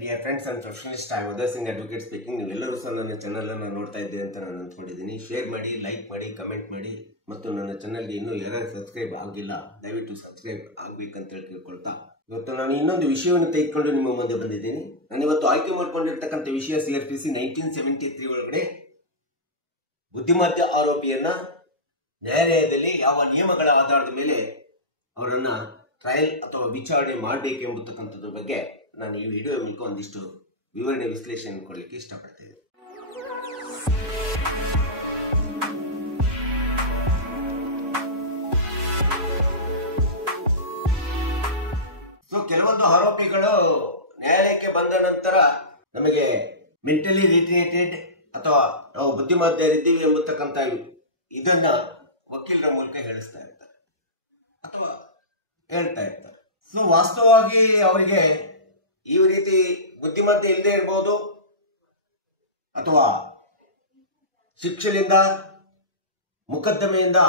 dear friends and professionals, I am Uday Singh, advocate speaking. ನೀವೆಲ್ಲರೂ ಸಹ ನನ್ನ channel ಅನ್ನು ನೋಡ್ತಾ ಇದ್ದೀರಿ ಅಂತ ನಾನು ಅಂದ್ಕೊಂಡಿದ್ದೀನಿ. ಶೇರ್ ಮಾಡಿ, ಲೈಕ್ ಮಾಡಿ, ಕಮೆಂಟ್ ಮಾಡಿ ಮತ್ತು ನನ್ನ ಚಾನೆಲ್ಗೆ ಇನ್ನೂ ಯಾರು ಸಬ್ಸ್ಕ್ರೈಬ್ ಆಗಿಲ್ಲ ದಯವಿಟ್ಟು ಸಬ್ಸ್ಕ್ರೈಬ್ ಆಗಬೇಕಂತ ಕೇಳ್ಕೊಳ್ತಾ ಇವತ್ತು ನಾನು ಇನ್ನೊಂದು ವಿಷಯವನ್ನು ತೆಗೆದುಕೊಂಡು ನಿಮ್ಮ ಮುಂದೆ ಬಂದಿದ್ದೀನಿ. ನಾನು ಇವತ್ತು ಆಯ್ಕೆ ಮಾಡಿಕೊಂಡಿರ್ತಕ್ಕಂಥ ವಿಷಯ CRPC 1973 ಒಳಗಡೆ ಬುದ್ಧಿಮತ್ಯ ಆರೋಪಿಯನ್ನ ನ್ಯಾಯಾಲಯದಲ್ಲಿ ಯಾವ ನಿಯಮಗಳ ಆಧಾರದ ಮೇಲೆ ಅವರನ್ನ ಟ್ರಯಲ್ ಅಥವಾ ವಿಚಾರಣೆ ಮಾಡಬೇಕು ಎಂಬತಕ್ಕಂಥದ್ರ ಬಗ್ಗೆ ನಾನು ಈ ವಿಡಿಯೋ ಮೂಲಕ ಒಂದಿಷ್ಟು ವಿವರಣೆ ವಿಶ್ಲೇಷಣೆ ಕೊಡಲಿಕ್ಕೆ ಇಷ್ಟಪಡ್ತೇನೆ. ಸೊ ಕೆಲವೊಂದು ಆರೋಪಿಗಳು ನ್ಯಾಯಾಲಯಕ್ಕೆ ಬಂದ ನಂತರ ನಮಗೆ ಮೆಂಟಲಿ ರಿಟಾರ್ಡೆಡ್ ಅಥವಾ ನಾವು ಬುದ್ಧಿಮತ್ತೆಯರಿದ್ದೀವಿ ಎಂಬತಕ್ಕಂಥ ಇದನ್ನ ವಕೀಲರ ಮೂಲಕ ಹೇಳಿಸ್ತಾ ಇರ್ತಾರೆ ಅಥವಾ ಹೇಳ್ತಾ ಇರ್ತಾರೆ. ಸೊ ವಾಸ್ತವವಾಗಿ ಅವರಿಗೆ ಈ ರೀತಿ ಬುದ್ಧಿಮತ್ತೆ ಇಲ್ಲದೆ ಇರಬಹುದು ಅಥವಾ ಶಿಕ್ಷೆಯಿಂದ ಮುಕದ್ದಮೆಯಿಂದ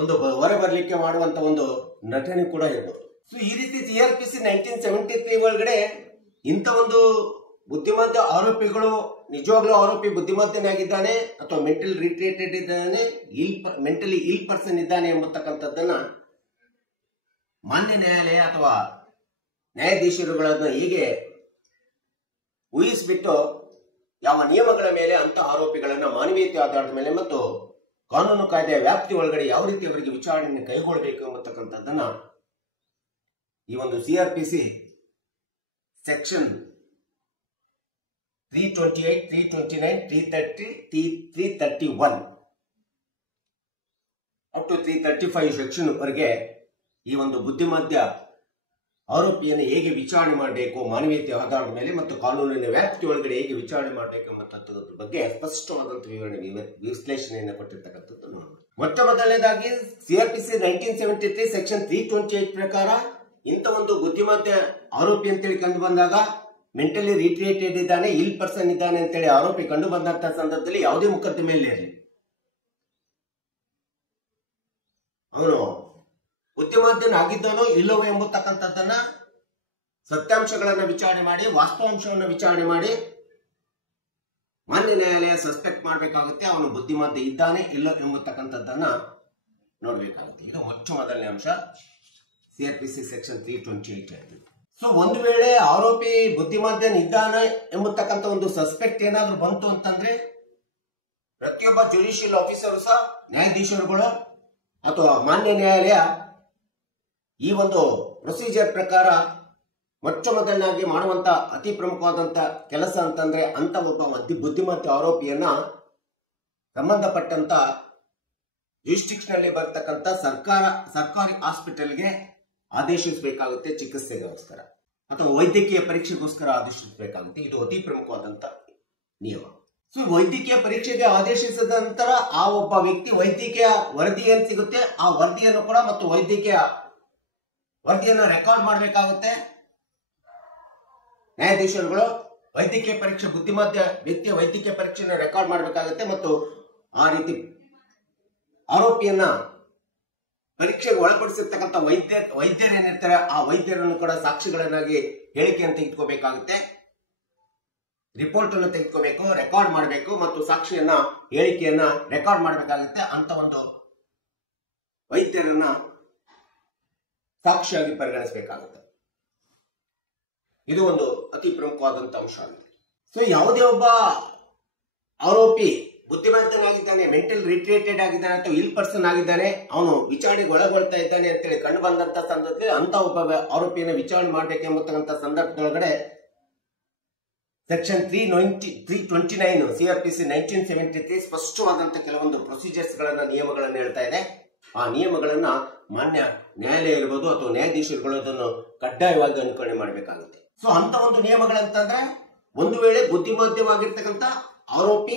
ಒಂದು ಹೊರ ಬರಲಿಕ್ಕೆ ಮಾಡುವಂತ ಒಂದು ನಟನೆ ಕೂಡ ಇರಬಹುದು. ಸೊ ಈ ರೀತಿ CRPC 1973 ಒಳಗಡೆ ಇಂಥ ಒಂದು ಬುದ್ಧಿಮತ್ತೆ ಆರೋಪಿಗಳು ನಿಜವಾಗ್ಲೂ ಆರೋಪಿ ಬುದ್ಧಿಮತ್ತನಾಗಿದ್ದಾನೆ ಅಥವಾ ಮೆಂಟಲ್ ರಿಟಾರ್ಡೆಡ್ ಇದ್ದಾನೆ, ಮೆಂಟಲಿ ಇಲ್ ಪರ್ಸನ್ ಇದ್ದಾನೆ ಎಂಬತಕ್ಕಂಥದ್ದನ್ನ ಮಾನ್ಯ ನ್ಯಾಯಾಲಯ ಅಥವಾ ನ್ಯಾಯಾಧೀಶರುಗಳನ್ನು ಹೀಗೆ ಊಹಿಸಿಬಿಟ್ಟು ಯಾವ ನಿಯಮಗಳ ಮೇಲೆ ಅಂತ ಆರೋಪಿಗಳನ್ನ ಮಾನವೀಯತೆ ಆಧಾರದ ಮೇಲೆ ಮತ್ತು ಕಾನೂನು ಕಾಯ್ದೆಯ ವ್ಯಾಪ್ತಿ ಒಳಗಡೆ ಯಾವ ರೀತಿ ಅವರಿಗೆ ವಿಚಾರಣೆಯನ್ನು ಕೈಗೊಳ್ಳಬೇಕು ಎಂಬತಕ್ಕಂಥದ್ದನ್ನ ಈ ಒಂದು CRPC section 328, 329, 330, 331 up to 335 section ವರೆಗೆ ಈ ಒಂದು ಬುದ್ಧಿಮತ್ಯ ಆರೋಪಿಯನ್ನು ಹೇಗೆ ವಿಚಾರಣೆ ಮಾಡಬೇಕು, ಮಾನವೀಯತೆ ಆಧಾರದ ಮೇಲೆ ಮತ್ತು ಕಾನೂನಿನ ವ್ಯಾಪ್ತಿ ಒಳಗಡೆ ಹೇಗೆ ವಿಚಾರಣೆ ಮಾಡಬೇಕು ಎಂಬ ಬಗ್ಗೆ ಸ್ಪಷ್ಟವಾದಂತಹ ವಿವರಣೆ ವಿಶ್ಲೇಷಣೆಯನ್ನು ಕೊಟ್ಟಿರ್ತಕ್ಕಂಥದ್ದು ನೋಡೋಣ. ಮೊಟ್ಟ ಮೊದಲನೇದಾಗಿ CRPC 1973 ಸೆಕ್ಷನ್ 328 ಪ್ರಕಾರ ಇಂಥ ಒಂದು ಬುದ್ಧಿಮತ್ಯ ಆರೋಪಿ ಅಂತೇಳಿ ಕಂಡು ಬಂದಾಗ ಮೆಂಟಲಿ ರಿಟಾರ್ಡೆಡ್ ಇದ್ದಾನೆ, ಇಲ್ ಪರ್ಸನ್ ಇದ್ದಾನೆ ಅಂತೇಳಿ ಆರೋಪಿ ಕಂಡು ಬಂದಂತಹ ಸಂದರ್ಭದಲ್ಲಿ ಯಾವುದೇ ಮುಕದ್ದಮೆಯಲ್ಲಿ ಇರಲಿ ಅವನು ಬುದ್ಧಿಮತ್ಯನಾಗಿದ್ದಾನೋ ಇಲ್ಲವೋ ಎಂಬತಕ್ಕಂಥದ್ದನ್ನ ಸತ್ಯಾಂಶಗಳನ್ನ ವಿಚಾರಣೆ ಮಾಡಿ ವಾಸ್ತವಾಂಶವನ್ನು ವಿಚಾರಣೆ ಮಾಡಿ ಮಾನ್ಯ ನ್ಯಾಯಾಲಯ ಸಸ್ಪೆಕ್ಟ್ ಮಾಡಬೇಕಾಗುತ್ತೆ. ಅವನು ಬುದ್ಧಿಮತ್ತೆ ಇದ್ದಾನೆ ಇಲ್ಲೋ ಎಂಬತಕ್ಕಂಥದ್ದನ್ನ ನೋಡ್ಬೇಕಾಗುತ್ತೆ. ಇದು ಮೊಟ್ಟ ಮೊದಲನೇ ಅಂಶ CRPC ಸೆಕ್ಷನ್ 328. ಸೊ ಒಂದು ವೇಳೆ ಆರೋಪಿ ಬುದ್ಧಿಮತ್ಯನಿದ್ದಾನೆ ಎಂಬತಕ್ಕಂಥ ಒಂದು ಸಸ್ಪೆಕ್ಟ್ ಏನಾದ್ರೂ ಬಂತು ಅಂತಂದ್ರೆ ಪ್ರತಿಯೊಬ್ಬ ಜುಡಿಷಿಯಲ್ ಆಫೀಸರು ಸಹ ನ್ಯಾಯಾಧೀಶರುಗಳು ಅಥವಾ ಮಾನ್ಯ ನ್ಯಾಯಾಲಯ ಈ ಒಂದು ಪ್ರೊಸೀಜರ್ ಪ್ರಕಾರ ಮೊಟ್ಟ ಮೊದಲನಾಗಿ ಮಾಡುವಂತ ಅತಿ ಪ್ರಮುಖವಾದಂತ ಕೆಲಸ ಅಂತಂದ್ರೆ ಅಂತ ಒಬ್ಬ ಬುದ್ಧಿಮತ್ತೆ ಆರೋಪಿಯನ್ನ ಸಂಬಂಧಪಟ್ಟಂತ ಜುರಿಸ್ಡಿಕ್ಷನ್ ನಲ್ಲಿ ಬರ್ತಕ್ಕಂಥ ಸರ್ಕಾರಿ ಹಾಸ್ಪಿಟಲ್ಗೆ ಆದೇಶಿಸಬೇಕಾಗುತ್ತೆ ಚಿಕಿತ್ಸೆಗೋಸ್ಕರ ಅಥವಾ ವೈದ್ಯಕೀಯ ಪರೀಕ್ಷೆಗೋಸ್ಕರ ಆದೇಶಿಸಬೇಕಾಗುತ್ತೆ. ಇದು ಅತಿ ಪ್ರಮುಖವಾದಂತ ನಿಯಮ. ಸೊ ವೈದ್ಯಕೀಯ ಪರೀಕ್ಷೆಗೆ ಆದೇಶಿಸಿದ ನಂತರ ಆ ಒಬ್ಬ ವ್ಯಕ್ತಿ ವೈದ್ಯಕೀಯ ವರದಿ ಏನ್ ಸಿಗುತ್ತೆ ಆ ವರದಿಯನ್ನು ಕೂಡ ಮತ್ತು ವೈದ್ಯಕೀಯ ವರದಿಯನ್ನು ರೆಕಾರ್ಡ್ ಮಾಡಬೇಕಾಗುತ್ತೆ. ನ್ಯಾಯಾಧೀಶರುಗಳು ವೈದ್ಯಕೀಯ ಪರೀಕ್ಷೆ ಬುದ್ಧಿಮತ್ಯ ವ್ಯಕ್ತಿಯ ವೈದ್ಯಕೀಯ ಪರೀಕ್ಷೆಯನ್ನು ರೆಕಾರ್ಡ್ ಮಾಡಬೇಕಾಗುತ್ತೆ ಮತ್ತು ಆ ರೀತಿ ಆರೋಪಿಯನ್ನ ಪರೀಕ್ಷೆಗೆ ಒಳಪಡಿಸಿರ್ತಕ್ಕಂಥ ವೈದ್ಯರು ಏನಿರ್ತಾರೆ ಆ ವೈದ್ಯರನ್ನು ಕೂಡ ಸಾಕ್ಷಿಗಳನ್ನಾಗಿ ಹೇಳಿಕೆಯನ್ನು ತೆಗೆದುಕೋಬೇಕಾಗುತ್ತೆ, ರಿಪೋರ್ಟ್ ಅನ್ನು ತೆಗೆದುಕೋಬೇಕು, ರೆಕಾರ್ಡ್ ಮಾಡಬೇಕು ಮತ್ತು ಸಾಕ್ಷಿಯನ್ನ ಹೇಳಿಕೆಯನ್ನ ರೆಕಾರ್ಡ್ ಮಾಡಬೇಕಾಗುತ್ತೆ. ಅಂತ ಒಂದು ವೈದ್ಯರನ್ನ ಸಾಕ್ಷಿಯಾಗಿ ಪರಿಗಣಿಸಬೇಕಾಗುತ್ತೆ. ಇದು ಒಂದು ಅತಿ ಪ್ರಮುಖವಾದಂತ ಅಂಶ ಆಗಿದೆ. ಸೊ ಯಾವುದೇ ಒಬ್ಬ ಆರೋಪಿ ಬುದ್ಧಿಮತ್ತನಾಗಿದ್ದಾನೆ, ಮೆಂಟಲ್ ರಿಟಾರ್ಡೆಡ್ ಆಗಿದ್ದಾನೆ ಅಥವಾ ಇಲ್ ಪರ್ಸನ್ ಆಗಿದ್ದಾನೆ, ಅವನು ವಿಚಾರಣೆಗೆ ಒಳಗೊಳ್ತಾ ಇದ್ದಾನೆ ಅಂತೇಳಿ ಕಂಡು ಬಂದಂತ ಸಂದರ್ಭದಲ್ಲಿ ಅಂತ ಒಬ್ಬ ಆರೋಪಿಯನ್ನು ವಿಚಾರಣೆ ಮಾಡಬೇಕೆಂಬತಕ್ಕಂಥ ಸಂದರ್ಭದೊಳಗಡೆ ಸೆಕ್ಷನ್ 329 CRPC 1973 ಸ್ಪಷ್ಟವಾದಂತ ಕೆಲವೊಂದು ಪ್ರೊಸೀಜರ್ಸ್ ಗಳನ್ನ ನಿಯಮಗಳನ್ನು ಹೇಳ್ತಾ ಇದೆ. ಆ ನಿಯಮಗಳನ್ನ ಮಾನ್ಯ ನ್ಯಾಯಾಲಯ ಇರಬಹುದು ಅಥವಾ ನ್ಯಾಯಾಧೀಶರುಗಳು ಅದನ್ನು ಕಡ್ಡಾಯವಾಗಿ ಅನುಕರಣೆ ಮಾಡಬೇಕಾಗುತ್ತೆ. ಸೊ ಅಂತ ಒಂದು ನಿಯಮಗಳಂತಂದ್ರೆ ಒಂದು ವೇಳೆ ಬುದ್ಧಿಮತ್ಯವಾಗಿರ್ತಕ್ಕಂಥ ಆರೋಪಿ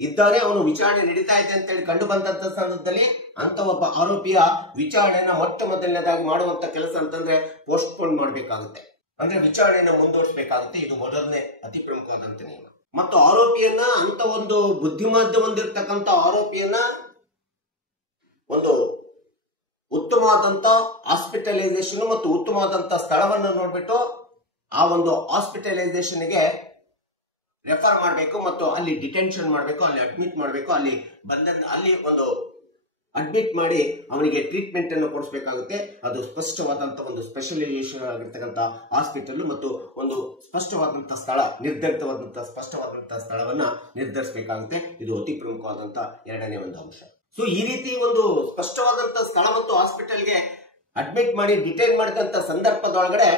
ಇದ್ದಾನೆ, ಅವನು ವಿಚಾರಣೆ ನಡೀತಾ ಇದೆ ಅಂತೇಳಿ ಕಂಡು ಬಂದಂತ ಸಂದರ್ಭದಲ್ಲಿ ಅಂತ ಒಬ್ಬ ಆರೋಪಿಯ ವಿಚಾರಣೆಯನ್ನ ಮೊಟ್ಟ ಮೊದಲನೇದಾಗಿ ಮಾಡುವಂತ ಕೆಲಸ ಅಂತಂದ್ರೆ ಪೋಸ್ಟ್ಪೋನ್ ಮಾಡಬೇಕಾಗುತ್ತೆ, ಅಂದ್ರೆ ವಿಚಾರಣೆಯನ್ನ ಮುಂದುವರಿಸಬೇಕಾಗುತ್ತೆ. ಇದು ಮೊದಲನೇ ಅತಿ ಪ್ರಮುಖವಾದಂತ ನಿಯಮ. ಮತ್ತು ಆರೋಪಿಯನ್ನ ಅಂತ ಒಂದು ಬುದ್ಧಿಮತ್ಯ ಹೊಂದಿರತಕ್ಕಂಥ ಆರೋಪಿಯನ್ನ ಒಂದು ಉತ್ತಮವಾದಂತ ಹಾಸ್ಪಿಟಲೈಸೇಷನ್ ಮತ್ತು ಉತ್ತಮವಾದಂತ ಸ್ಥಳವನ್ನು ನೋಡ್ಬಿಟ್ಟು ಆ ಒಂದು ಹಾಸ್ಪಿಟಲೈಸೇಷನ್ಗೆ ರೆಫರ್ ಮಾಡಬೇಕು ಮತ್ತು ಅಲ್ಲಿ ಡಿಟೆನ್ಷನ್ ಮಾಡಬೇಕು, ಅಲ್ಲಿ ಅಡ್ಮಿಟ್ ಮಾಡಬೇಕು, ಅಲ್ಲಿ ಒಂದು ಅಡ್ಮಿಟ್ ಮಾಡಿ ಅವನಿಗೆ ಟ್ರೀಟ್ಮೆಂಟ್ ಅನ್ನು ಕೊಡಿಸಬೇಕಾಗುತ್ತೆ. ಅದು ಸ್ಪಷ್ಟವಾದಂತಹ ಒಂದು ಸ್ಪೆಷಲೈಸೇಷನ್ ಆಗಿರ್ತಕ್ಕಂಥ ಹಾಸ್ಪಿಟಲ್ ಮತ್ತು ಒಂದು ಸ್ಪಷ್ಟವಾದಂತಹ ಸ್ಥಳ, ನಿರ್ಧರಿತವಾದಂತಹ ಸ್ಪಷ್ಟವಾದಂತಹ ಸ್ಥಳವನ್ನ ನಿರ್ಧರಿಸಬೇಕಾಗುತ್ತೆ. ಇದು ಅತಿ ಪ್ರಮುಖವಾದಂತಹ ಎರಡನೇ ಒಂದು ಅಂಶ. ಸೊ ಈ ರೀತಿ ಒಂದು ಸ್ಪಷ್ಟವಾದಂತಹ ಸ್ಥಳ ಮತ್ತು ಹಾಸ್ಪಿಟಲ್ಗೆ ಅಡ್ಮಿಟ್ ಮಾಡಿ ಡಿಟೈನ್ ಮಾಡಿದಂತ ಸಂದರ್ಭದೊಳಗಡೆ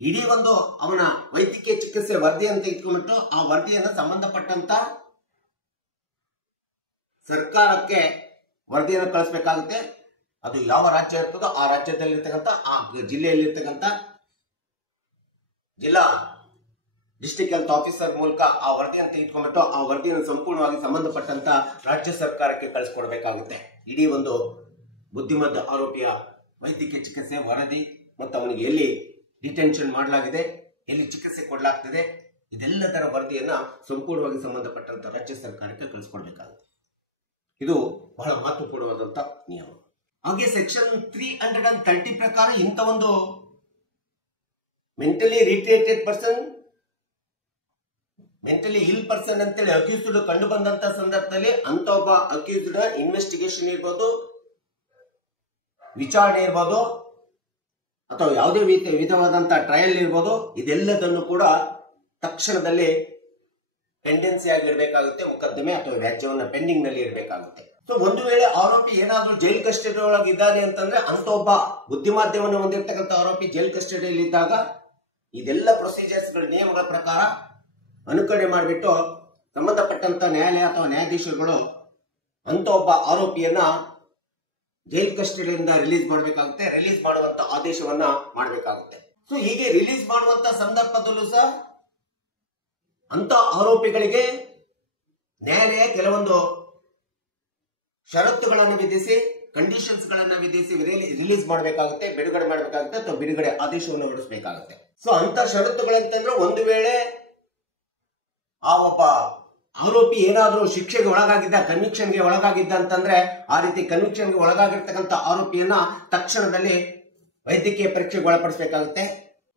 ಇಡೀ ಒಂದು ಅವನ ವೈದ್ಯಕೀಯ ಚಿಕಿತ್ಸೆ ವರದಿಯನ್ನು ತೆಗೆದುಕೊಂಡ್ಬಿಟ್ಟು ಆ ವರದಿಯನ್ನು ಸಂಬಂಧಪಟ್ಟಂತ ಸರ್ಕಾರಕ್ಕೆ ವರದಿಯನ್ನು ಕಳಿಸಬೇಕಾಗುತ್ತೆ. ಅದು ಯಾವ ರಾಜ್ಯ ಇರ್ತದೋ ಆ ರಾಜ್ಯದಲ್ಲಿರ್ತಕ್ಕಂಥ ಆ ಜಿಲ್ಲೆಯಲ್ಲಿರ್ತಕ್ಕಂಥ ಜಿಲ್ಲಾ ಡಿಸ್ಟ್ರಿಕ್ಟ್ ಹೆಲ್ತ್ ಆಫೀಸರ್ ಮೂಲಕ ಆ ವರದಿಯನ್ನು ತೆಗೆದುಕೊಂಡ್ಬಿಟ್ಟು ಆ ವರದಿಯನ್ನು ಸಂಪೂರ್ಣವಾಗಿ ಸಂಬಂಧಪಟ್ಟಂತ ರಾಜ್ಯ ಸರ್ಕಾರಕ್ಕೆ ಕಳಿಸ್ಕೊಡ್ಬೇಕಾಗುತ್ತೆ. ಇಡೀ ಒಂದು ಬುದ್ಧಿಮತ್ತ ಆರೋಪಿಯ ವೈದ್ಯಕೀಯ ಚಿಕಿತ್ಸೆ ವರದಿ ಮತ್ತು ಅವನಿಗೆ ಎಲ್ಲಿ ಡಿಟೆನ್ಷನ್ ಮಾಡಲಾಗಿದೆ, ಎಲ್ಲಿ ಚಿಕಿತ್ಸೆ ಕೊಡಲಾಗ್ತದೆ, ಇದೆಲ್ಲದರ ವರದಿಯನ್ನ ಸಂಪೂರ್ಣವಾಗಿ ಸಂಬಂಧಪಟ್ಟಂತ ರಾಜ್ಯ ಸರ್ಕಾರಕ್ಕೆ ಕಳಿಸ್ಕೊಡ್ಬೇಕಾಗುತ್ತೆ. ಇದು ಬಹಳ ಮಹತ್ವಪೂರ್ಣವಾದಂತ ನಿಯಮ. ಹಾಗೆ ಸೆಕ್ಷನ್ 330 ಪ್ರಕಾರ ಇಂಥ ಒಂದು ಮೆಂಟಲಿ ರಿಟ್ರೇಟೆಡ್ ಪರ್ಸನ್, ಮೆಂಟಲಿ ಇಲ್ ಪರ್ಸನ್ ಅಂತೇಳಿ ಅಕ್ಯೂಸ್ಡ್ ಕಂಡು ಬಂದಂತ ಸಂದರ್ಭದಲ್ಲಿ ಅಂತ ಒಬ್ಬ ಅಕ್ಯೂಸ್ಡ್ ಇನ್ವೆಸ್ಟಿಗೇಷನ್ ಇರ್ಬೋದು, ವಿಚಾರಣೆ ಇರ್ಬೋದು, ಅಥವಾ ಯಾವುದೇ ವಿಧವಾದಂತಹ ಟ್ರಯಲ್ ಇರ್ಬೋದು, ಇದೆಲ್ಲದನ್ನು ಕೂಡ ತಕ್ಷಣದಲ್ಲಿ ಪೆಂಡೆನ್ಸಿ ಆಗಿರ್ಬೇಕಾಗುತ್ತೆ. ಮೊಕದ್ದಮೆ ಅಥವಾ ವ್ಯಾಜ್ಯವನ್ನ ಪೆಂಡಿಂಗ್ ನಲ್ಲಿ ಇರಬೇಕಾಗುತ್ತೆ. ಸೊ ಒಂದು ವೇಳೆ ಆರೋಪಿ ಏನಾದ್ರೂ ಜೈಲ್ ಕಸ್ಟಡಿ ಒಳಗಿದ್ದಾನೆ ಅಂತಂದ್ರೆ ಅಂತ ಒಬ್ಬ ಬುದ್ಧಿಮಾಧ್ಯಮವನ್ನು ಹೊಂದಿರತಕ್ಕಂಥ ಆರೋಪಿ ಜೈಲ್ ಕಸ್ಟಡಿಯಲ್ಲಿ ಇದ್ದಾಗ ಇದೆಲ್ಲ ಪ್ರೊಸೀಜರ್ಸ್ ನಿಯಮಗಳ ಪ್ರಕಾರ ಅನುಕರಣೆ ಮಾಡಿಬಿಟ್ಟು ಸಂಬಂಧಪಟ್ಟಂತ ನ್ಯಾಯಾಲಯ ಅಥವಾ ನ್ಯಾಯಾಧೀಶರುಗಳು ಅಂತ ಒಬ್ಬ ಆರೋಪಿಯನ್ನ ಜೈಲ್ ಕಸ್ಟಡಿಯಿಂದ ರಿಲೀಸ್ ಮಾಡಬೇಕಾಗುತ್ತೆ. ರಿಲೀಸ್ ಮಾಡುವಂತ ಆದೇಶವನ್ನ ಮಾಡಬೇಕಾಗುತ್ತೆ. ಸೊ ಹೀಗೆ ರಿಲೀಸ್ ಮಾಡುವಂತ ಸಂದರ್ಭದಲ್ಲೂ ಸಹ ಅಂತ ಆರೋಪಿಗಳಿಗೆ ನ್ಯಾಯಾಲಯ ಕೆಲವೊಂದು ಷರತ್ತುಗಳನ್ನು ವಿಧಿಸಿ, ಕಂಡೀಷನ್ಸ್ ಗಳನ್ನ ವಿಧಿಸಿ ರಿಲೀಸ್ ಮಾಡಬೇಕಾಗುತ್ತೆ, ಬಿಡುಗಡೆ ಮಾಡಬೇಕಾಗುತ್ತೆ ಅಥವಾ ಬಿಡುಗಡೆ ಆದೇಶವನ್ನು ಹೊರಡಿಸಬೇಕಾಗುತ್ತೆ. ಸೊ ಅಂತ ಷರತ್ತುಗಳಂತಂದ್ರೆ ಒಂದು ವೇಳೆ ಆ ಒಬ್ಬ ಆರೋಪಿ ಏನಾದ್ರೂ ಶಿಕ್ಷೆಗೆ ಒಳಗಾಗಿದ್ದ, ಕನ್ವಿಕ್ಷನ್ಗೆ ಒಳಗಾಗಿದ್ದ ಅಂತಂದ್ರೆ ಆ ರೀತಿ ಕನ್ವಿಕ್ಷನ್ಗೆ ಒಳಗಾಗಿರ್ತಕ್ಕಂಥ ಆರೋಪಿಯನ್ನ ತಕ್ಷಣದಲ್ಲಿ ವೈದ್ಯಕೀಯ ಪರೀಕ್ಷೆಗೆ ಒಳಪಡಿಸಬೇಕಾಗುತ್ತೆ.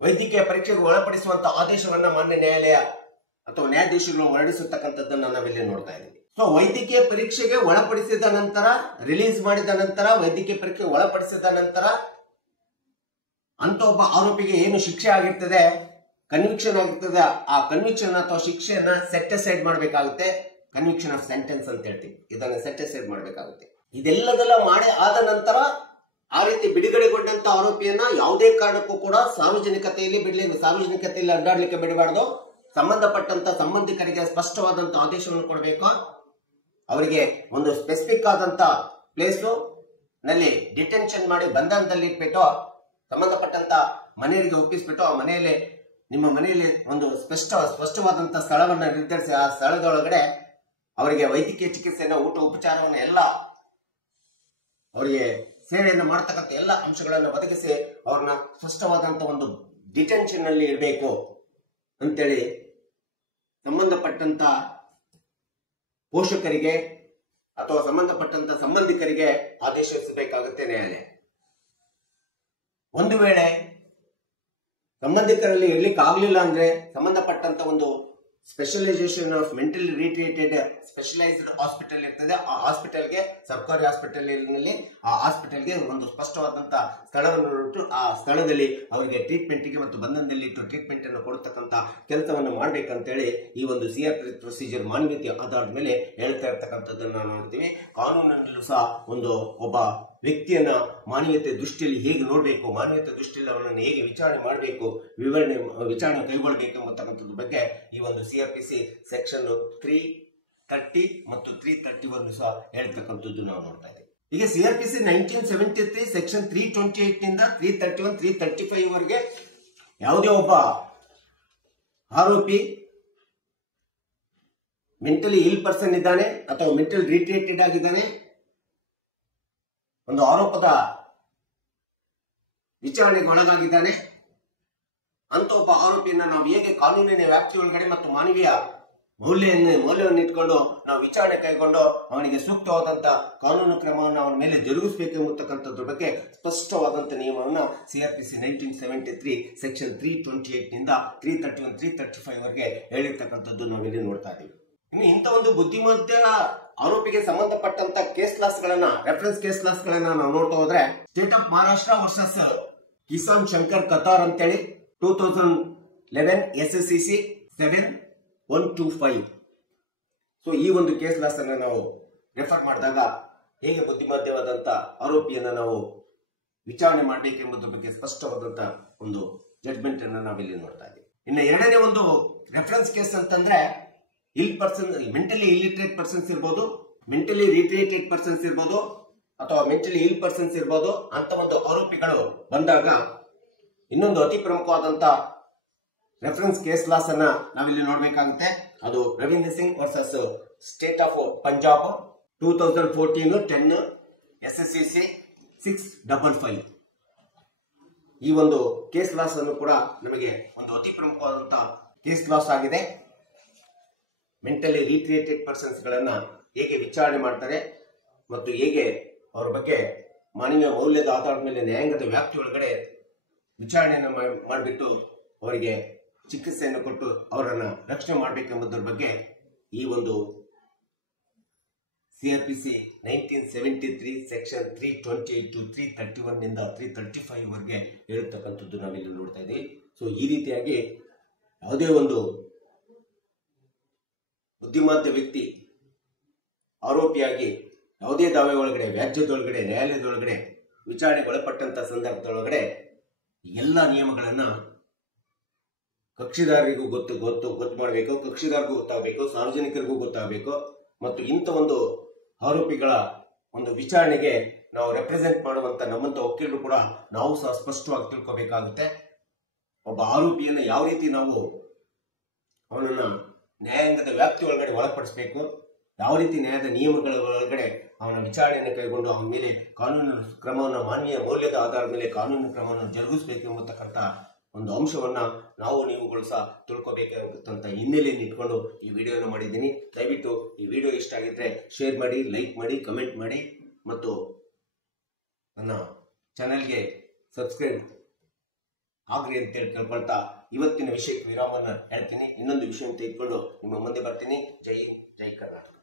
ವೈದ್ಯಕೀಯ ಪರೀಕ್ಷೆಗೆ ಒಳಪಡಿಸುವಂತ ಆದೇಶವನ್ನ ಮಾನ್ಯ ನ್ಯಾಯಾಲಯ ಅಥವಾ ನ್ಯಾಯಾಧೀಶಗಳು ಹೊರಡಿಸತಕ್ಕಂಥದ್ದನ್ನ ನಾವಿಲ್ಲಿ ನೋಡ್ತಾ ಇದ್ದೀವಿ. ಸೊ ವೈದ್ಯಕೀಯ ಪರೀಕ್ಷೆಗೆ ಒಳಪಡಿಸಿದ ನಂತರ, ರಿಲೀಸ್ ಮಾಡಿದ ನಂತರ, ವೈದ್ಯಕೀಯ ಪರೀಕ್ಷೆಗೆ ಒಳಪಡಿಸಿದ ನಂತರ ಅಂತ ಒಬ್ಬ ಆರೋಪಿಗೆ ಏನು ಶಿಕ್ಷೆ ಆಗಿರ್ತದೆ, ಕನ್ವಿಕ್ಷನ್ ಆಗಿರ್ತದೆ, ಆ ಕನ್ವಿಕ್ಷನ್ ಅಥವಾ ಶಿಕ್ಷೆಯನ್ನ ಸೆಟ್ ಅಸೈಡ್ ಮಾಡಬೇಕಾಗುತ್ತೆ. ಕನ್ವಿಕ್ಷನ್ ಆಫ್ ಸೆಂಟೆನ್ಸ್ ಅಂತ ಹೇಳ್ತೀವಿ, ಇದನ್ನ ಸೆಟ್ ಅಸೈಡ್ ಮಾಡಬೇಕಾಗುತ್ತೆ. ಇದೆಲ್ಲದೆಲ್ಲ ಮಾಡಿ ಆದ ನಂತರ ಆ ರೀತಿ ಬಿಡುಗಡೆಗೊಂಡಂತ ಆರೋಪಿಯನ್ನ ಯಾವುದೇ ಕಾರಣಕ್ಕೂ ಕೂಡ ಸಾರ್ವಜನಿಕತೆಯಲ್ಲಿ ಅಡ್ಡಾಡ್ಲಿಕ್ಕೆ ಬಿಡಬಾರ್ದು. ಸಂಬಂಧಪಟ್ಟಂತ ಸಂಬಂಧಿಕರಿಗೆ ಸ್ಪಷ್ಟವಾದಂತ ಆದೇಶವನ್ನು ಕೊಡಬೇಕು. ಅವರಿಗೆ ಒಂದು ಸ್ಪೆಸಿಫಿಕ್ ಆದಂತ ಪ್ಲೇಸು ನಲ್ಲಿ ಡಿಟೆನ್ಷನ್ ಮಾಡಿ ಬಂಧನದಲ್ಲಿ ಇಟ್ಬಿಟ್ಟು ಸಂಬಂಧಪಟ್ಟಂತ ಮನೆಯವರಿಗೆ ಒಪ್ಪಿಸ್ಬಿಟ್ಟು ಆ ಮನೆಯಲ್ಲಿ ನಿಮ್ಮ ಮನೆಯಲ್ಲಿ ಒಂದು ಸ್ಪಷ್ಟವಾದಂತಹ ಸ್ಥಳವನ್ನ ನಿರ್ಧರಿಸಿ ಆ ಸ್ಥಳದೊಳಗಡೆ ಅವರಿಗೆ ವೈದ್ಯಕೀಯ ಚಿಕಿತ್ಸೆಯನ್ನು, ಊಟ ಉಪಚಾರವನ್ನು ಎಲ್ಲ ಅವರಿಗೆ ಸೇವೆಯನ್ನು ಮಾಡತಕ್ಕಂಥ ಎಲ್ಲ ಅಂಶಗಳನ್ನು ಒದಗಿಸಿ ಅವ್ರನ್ನ ಸ್ಪಷ್ಟವಾದಂತ ಒಂದು ಡಿಟೆನ್ಷನ್ ನಲ್ಲಿ ಇರಬೇಕು ಅಂತೇಳಿ ಸಂಬಂಧಪಟ್ಟಂತ ಪೋಷಕರಿಗೆ ಅಥವಾ ಸಂಬಂಧಪಟ್ಟಂತ ಸಂಬಂಧಿಕರಿಗೆ ಆದೇಶಿಸಬೇಕಾಗುತ್ತೆ ನ್ಯಾಯಾಲಯ. ಒಂದು ವೇಳೆ ಸಂಬಂಧಿಕರಲ್ಲಿ ಇರ್ಲಿಕ್ಕೆ ಆಗ್ಲಿಲ್ಲ ಅಂದ್ರೆ ಸಂಬಂಧಪಟ್ಟಂತ ಒಂದು specialization of mentally retreated specialized hospital ಇರ್ತದೆ. ಆ ಹಾಸ್ಪಿಟಲ್ಗೆ, ಸರ್ಕಾರಿ ಹಾಸ್ಪಿಟಲ್ನಲ್ಲಿ ಆ ಹಾಸ್ಪಿಟಲ್ಗೆ ಒಂದು ಸ್ಪಷ್ಟವಾದಂತಹ ಸ್ಥಳವನ್ನು ಇಟ್ಟು ಆ ಸ್ಥಳದಲ್ಲಿ ಅವರಿಗೆ ಟ್ರೀಟ್ಮೆಂಟ್ಗೆ ಮತ್ತು ಬಂಧನದಲ್ಲಿ ಇಟ್ಟು ಟ್ರೀಟ್ಮೆಂಟ್ ಅನ್ನು ಕೊಡತಕ್ಕಂತ ಕೆಲಸವನ್ನು ಮಾಡ್ಬೇಕಂತೇಳಿ ಈ ಒಂದು CR ಪ್ರೊಸೀಜರ್ ಮಾನವೀಯತೆ ಆಧಾರದ ಮೇಲೆ ಹೇಳ್ತಾ ಇರ್ತಕ್ಕಂಥದ್ದನ್ನು ನಾವು ನೋಡ್ತೀವಿ. ಕಾನೂನಿನಲ್ಲೂ ಸಹ ಒಬ್ಬ ವ್ಯಕ್ತಿಯನ್ನ ಮಾನವೀಯತೆ ದೃಷ್ಟಿಯಲ್ಲಿ ಹೇಗೆ ನೋಡಬೇಕು, ಮಾನವೀಯತೆ ದೃಷ್ಟಿಯಲ್ಲಿ ಅವನನ್ನು ಹೇಗೆ ವಿಚಾರಣೆ ಮಾಡಬೇಕು, ವಿಚಾರಣೆ ಕೈಗೊಳ್ಳಬೇಕು ಎಂಬತಕ್ಕಂಥದ್ರ ಬಗ್ಗೆ ಈ ಒಂದು CRPC ಸೆಕ್ಷನ್ 330 ಮತ್ತು 331 ಸಹ ಹೇಳ್ತಕ್ಕಂಥದ್ದು ನಾವು ನೋಡ್ತಾ ಇದ್ದೀವಿ. ಈಗ CRPC 1973 ಸೆಕ್ಷನ್ 328 ನಿಂದ 331, 335 ವರೆಗೆ ಯಾವುದೇ ಒಬ್ಬ ಆರೋಪಿ ಮೆಂಟಲಿ ಇಲ್ ಪರ್ಸನ್ ಇದ್ದಾನೆ ಅಥವಾ ಮೆಂಟಲ್ ರಿಟ್ರೀಟೆಡ್ ಆಗಿದ್ದಾನೆ, ಒಂದು ಆರೋಪದ ವಿಚಾರಣೆಗೆ ಒಳಗಾಗಿದ್ದಾನೆ ಅಂತ ಒಬ್ಬ ಆರೋಪಿಯನ್ನ ನಾವು ಹೇಗೆ ಕಾನೂನಿನ ವ್ಯಾಪ್ತಿ ಒಳಗಡೆ ಮತ್ತು ಮಾನವೀಯ ಮೌಲ್ಯವನ್ನು ಇಟ್ಕೊಂಡು ನಾವು ವಿಚಾರಣೆ ಕೈಗೊಂಡು ಅವನಿಗೆ ಸೂಕ್ತವಾದಂತ ಕಾನೂನು ಕ್ರಮವನ್ನು ಅವನ ಮೇಲೆ ಜರುಗಿಸಬೇಕು ಎಂಬತಕ್ಕಂಥದ್ರ ಬಗ್ಗೆ ಸ್ಪಷ್ಟವಾದಂತ ನಿಯಮವನ್ನು CRPC 1973 ಸೆಕ್ಷನ್ 328 ನಿಂದ 331 335 ವರೆಗೆ ಹೇಳಿರ್ತಕ್ಕಂಥದ್ದು ನಾವಿಲ್ಲಿ ನೋಡ್ತಾ ಇದ್ದೀವಿ. ಇನ್ನು ಇಂಥ ಒಂದು ಬುದ್ಧಿಮತ್ತೆ ಆರೋಪಿಗೆ ಸಂಬಂಧಪಟ್ಟಂತ ಕೇಸ್ ಲಾಸ್ ಗಳನ್ನ ರೆಫರೆನ್ಸ್ ಕೇಸ್ ಲಾಸ್ ಗಳನ್ನ ನಾವು ನೋಡ್ತಾ ಹೋದ್ರೆ state of Maharashtra versus Kisan Shankar Qatar ಅಂತೇಳಿ 2011 SSCC 7125. ಸೊ ಈ ಒಂದು ಕೇಸ್ ಲಾಸ್ ಅನ್ನ ನಾವು ರೆಫರ್ ಮಾಡಿದಾಗ ಹೇಗೆ ಬುದ್ಧಿಮತ್ಯವಾದಂತ ಆರೋಪಿಯನ್ನ ನಾವು ವಿಚಾರಣೆ ಮಾಡಬೇಕೆಂಬುದರ ಬಗ್ಗೆ ಸ್ಪಷ್ಟವಾದಂತ ಒಂದು ಜಡ್ಜ್ಮೆಂಟ್ ಅನ್ನ ನಾವಿಲ್ಲಿ ನೋಡ್ತಾ ಇದ್ದೀವಿ. ಇನ್ನು ಎರಡನೇ ಒಂದು ರೆಫರೆನ್ಸ್ ಕೇಸ್ ಅಂತಂದ್ರೆ ಮೆಂಟಲಿ ಇಲ್ಲಿಟ್ರೇಟ್ ಪರ್ಸನ್ಸ್ ಇರ್ಬೋದು, ಮೆಂಟಲಿ ರಿಟ್ರೇಟೆಡ್ ಪರ್ಸನ್ಸ್ ಇರ್ಬೋದು, ಅಥವಾ ಮೆಂಟಲಿ ಇಲ್ ಪರ್ಸನ್ಸ್ ಇರ್ಬೋದು ಅಂತ ಒಂದು ಆರೋಪಿಗಳು ಬಂದಾಗ ಇನ್ನೊಂದು ಅತಿ ಪ್ರಮುಖವಾದಂತ ರೆಫರೆನ್ಸ್ ಕೇಸ್ ಲಾಸ್ ಅನ್ನ ನಾವಿಲ್ಲಿ ನೋಡ್ಬೇಕಾಗುತ್ತೆ. ಅದು Ravindra Singh versus state of Punjab 2014 10 SSCC 655. ಈ ಒಂದು ಕೇಸ್ ಲಾಸ್ ಅನ್ನು ಕೂಡ ನಮಗೆ ಒಂದು ಅತಿ ಪ್ರಮುಖವಾದಂತ ಕೇಸ್ ಲಾಸ್ ಆಗಿದೆ. ಮೆಂಟಲಿ ರಿಟ್ರೇಟೆಡ್ ಪರ್ಸನ್ಸ್ ಗಳನ್ನ ಹೇಗೆ ವಿಚಾರಣೆ ಮಾಡ್ತಾರೆ ಮತ್ತು ಹೇಗೆ ಅವರ ಬಗ್ಗೆ ಮಾನವೀಯ ಮೌಲ್ಯದ ಆಧಾರದ ಮೇಲೆ ನ್ಯಾಯಾಂಗದ ವ್ಯಾಪ್ತಿ ಒಳಗಡೆ ವಿಚಾರಣೆಯನ್ನು ಮಾಡಿಬಿಟ್ಟು ಅವರಿಗೆ ಚಿಕಿತ್ಸೆಯನ್ನು ಕೊಟ್ಟು ಅವರನ್ನ ರಕ್ಷಣೆ ಮಾಡಬೇಕೆಂಬುದರ ಬಗ್ಗೆ ಈ ಒಂದು CRPC 1973 ಸೆಕ್ಷನ್ 328 to 331 ನಿಂದ 335 ವರೆಗೆ ಹೇಳಿರ್ತಕ್ಕಂಥದ್ದು ನಾವಿಲ್ಲಿ ನೋಡ್ತಾ ಇದ್ದೀವಿ. ಸೊ ಈ ರೀತಿಯಾಗಿ ಯಾವುದೇ ಒಂದು ಬುದ್ಧಿಮಾಂದ್ಯ ವ್ಯಕ್ತಿ ಆರೋಪಿಯಾಗಿ ಯಾವುದೇ ದಾವೆ ಒಳಗಡೆ, ವ್ಯಾಜ್ಯದೊಳಗಡೆ, ನ್ಯಾಯಾಲಯದೊಳಗಡೆ ವಿಚಾರಣೆಗೆ ಒಳಪಟ್ಟಂತ ಸಂದರ್ಭದೊಳಗಡೆ ಎಲ್ಲ ನಿಯಮಗಳನ್ನ ಕಕ್ಷಿದಾರರಿಗೂ ಗೊತ್ತು ಮಾಡಬೇಕು, ಕಕ್ಷಿದಾರರಿಗೂ ಗೊತ್ತಾಗಬೇಕು, ಸಾರ್ವಜನಿಕರಿಗೂ ಗೊತ್ತಾಗಬೇಕು. ಮತ್ತು ಇಂಥ ಒಂದು ಆರೋಪಿಗಳ ಒಂದು ವಿಚಾರಣೆಗೆ ನಾವು ರೆಪ್ರೆಸೆಂಟ್ ಮಾಡುವಂತ ನಮ್ಮಂತ ವಕೀಲರು ಕೂಡ ನಾವು ಸಹ ಸ್ಪಷ್ಟವಾಗಿ ತಿಳ್ಕೋಬೇಕಾಗುತ್ತೆ. ಒಬ್ಬ ಆರೋಪಿಯನ್ನ ಯಾವ ರೀತಿ ನಾವು ಅವನನ್ನ ನ್ಯಾಯಾಂಗದ ವ್ಯಾಪ್ತಿ ಒಳಗಡೆ ಒಳಪಡಿಸಬೇಕು, ಯಾವ ರೀತಿ ನ್ಯಾಯದ ನಿಯಮಗಳ ಒಳಗಡೆ ಅವನ ವಿಚಾರಣೆಯನ್ನು ಕೈಗೊಂಡು ಅವನ ಮೇಲೆ ಕಾನೂನು ಕ್ರಮವನ್ನು, ಮಾನವೀಯ ಮೌಲ್ಯದ ಆಧಾರದ ಮೇಲೆ ಕಾನೂನು ಕ್ರಮವನ್ನು ಜರುಗಿಸಬೇಕು ಎಂಬತಕ್ಕಂಥ ಒಂದು ಅಂಶವನ್ನ ನಾವು ನೀವುಗಳು ಸಹ ತಿಳ್ಕೋಬೇಕಾಗುತ್ತಂತ ಹಿನ್ನೆಲೆಯನ್ನು ಇಟ್ಕೊಂಡು ಈ ವಿಡಿಯೋನ ಮಾಡಿದ್ದೀನಿ. ದಯವಿಟ್ಟು ಈ ವಿಡಿಯೋ ಇಷ್ಟ ಆಗಿದ್ರೆ ಶೇರ್ ಮಾಡಿ, ಲೈಕ್ ಮಾಡಿ, ಕಮೆಂಟ್ ಮಾಡಿ ಮತ್ತು ನನ್ನ ಚಾನೆಲ್ಗೆ ಸಬ್ಸ್ಕ್ರೈಬ್ ಆಗ್ರಿ ಅಂತೇಳಿ ಕೇಳ್ಕೊಳ್ತಾ ಇವತ್ತಿನ ವಿಷಯಕ್ಕೆ ವಿರಾಮವನ್ನು ಹೇಳ್ತೀನಿ. ಇನ್ನೊಂದು ವಿಷಯ ತೆಗೆದುಕೊಂಡು ನಿಮ್ಮ ಮುಂದೆ ಬರ್ತೀನಿ. ಜೈ ಹಿಂದ್, ಜೈ ಕರ್ನಾಟಕ.